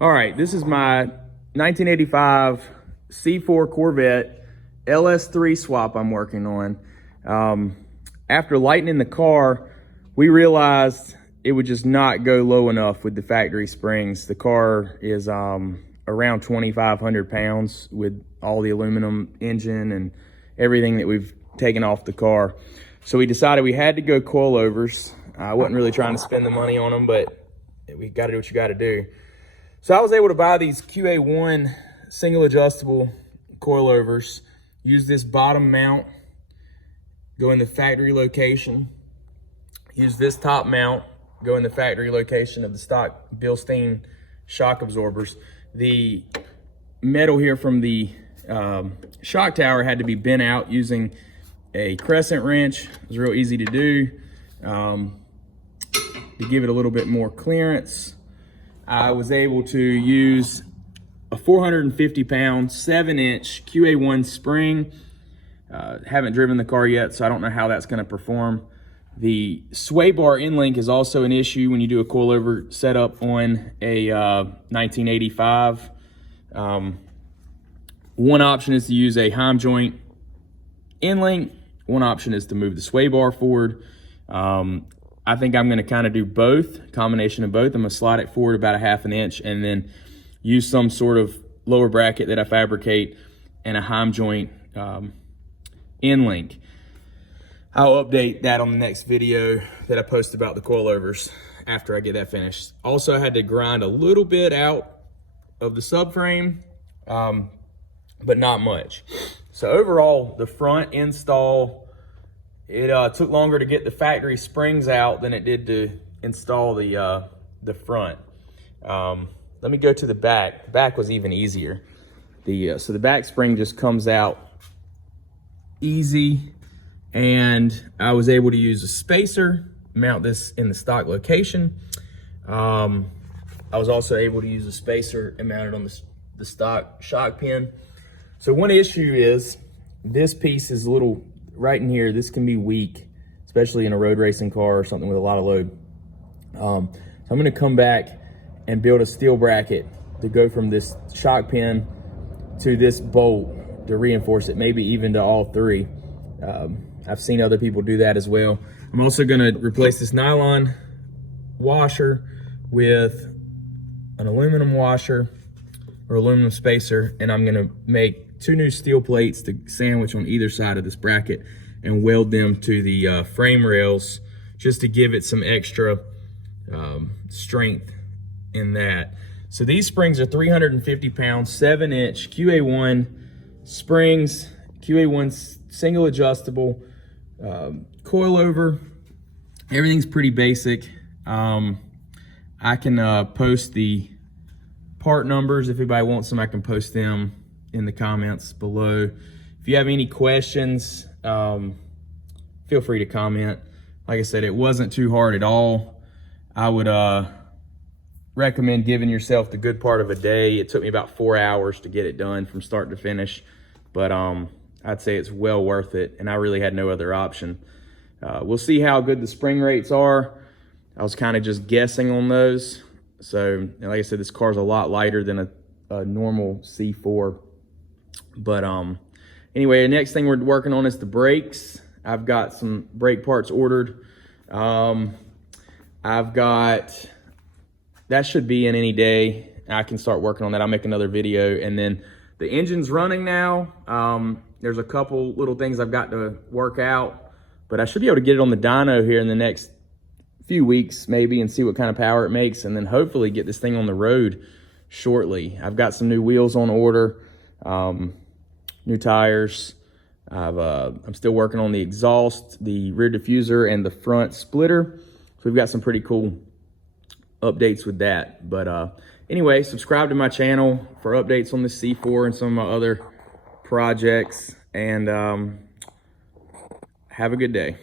All right, this is my 1985 C4 Corvette LS3 swap I'm working on. After lightening the car, we realized it would just not go low enough with the factory springs. The car is around 2,500 pounds with all the aluminum engine and everything that we've taken off the car. So we decided we had to go coilovers. I wasn't really trying to spend the money on them, but we got to do what you got to do. So I was able to buy these QA1 single adjustable coilovers, use this bottom mount, go in the factory location, use this top mount, go in the factory location of the stock Bilstein shock absorbers. The metal here from the shock tower had to be bent out using a crescent wrench. It was real easy to do to give it a little bit more clearance. I was able to use a 450 pound 7-inch QA1 spring. Haven't driven the car yet, so I don't know how that's going to perform. The sway bar end link is also an issue when you do a coilover setup on a 1985. One option is to use a Heim joint end link. One option is to move the sway bar forward. I think I'm going to kind of do both, combination of both. I'm going to slide it forward about a 1/2 inch and then use some sort of lower bracket that I fabricate and a Heim joint end link. I'll update that on the next video that I post about the coilovers after I get that finished. Also, I had to grind a little bit out of the subframe, but not much. So overall, the front install, it took longer to get the factory springs out than it did to install the front. Let me go to the back. The back was even easier. So the back spring just comes out easy, and I was able to use a spacer, mount this in the stock location. I was also able to use a spacer and mount it on the stock shock pin. So one issue is this piece is a little, right in here, this can be weak, especially in a road racing car or something with a lot of load. So I'm gonna come back and build a steel bracket to go from this shock pin to this bolt to reinforce it, maybe even to all three. I've seen other people do that as well. I'm also gonna replace this nylon washer with an aluminum washer or aluminum spacer, and I'm gonna make 2 new steel plates to sandwich on either side of this bracket and weld them to the frame rails just to give it some extra strength in that. So these springs are 350 pounds, 7-inch QA1 springs, QA1 single adjustable, coilover. Everything's pretty basic. I can post the part numbers. If anybody wants them, I can post them in the comments below. If you have any questions, feel free to comment. Like I said, it wasn't too hard at all. I would recommend giving yourself the good part of a day. It took me about 4 hours to get it done from start to finish, but I'd say it's well worth it, and I really had no other option. We'll see how good the spring rates are. I was kind of just guessing on those. So like I said, this car's a lot lighter than a normal C4. But anyway, the next thing we're working on is the brakes. I've got some brake parts ordered. That should be in any day. I can start working on that. I'll make another video. And then the engine's running now. There's a couple little things I've got to work out, but I should be able to get it on the dyno here in the next few weeks maybe and see what kind of power it makes, and then hopefully get this thing on the road shortly. I've got some new wheels on order, new tires. I'm still working on the exhaust, the rear diffuser, and the front splitter. So we've got some pretty cool updates with that. But anyway, subscribe to my channel for updates on the C4 and some of my other projects, and have a good day.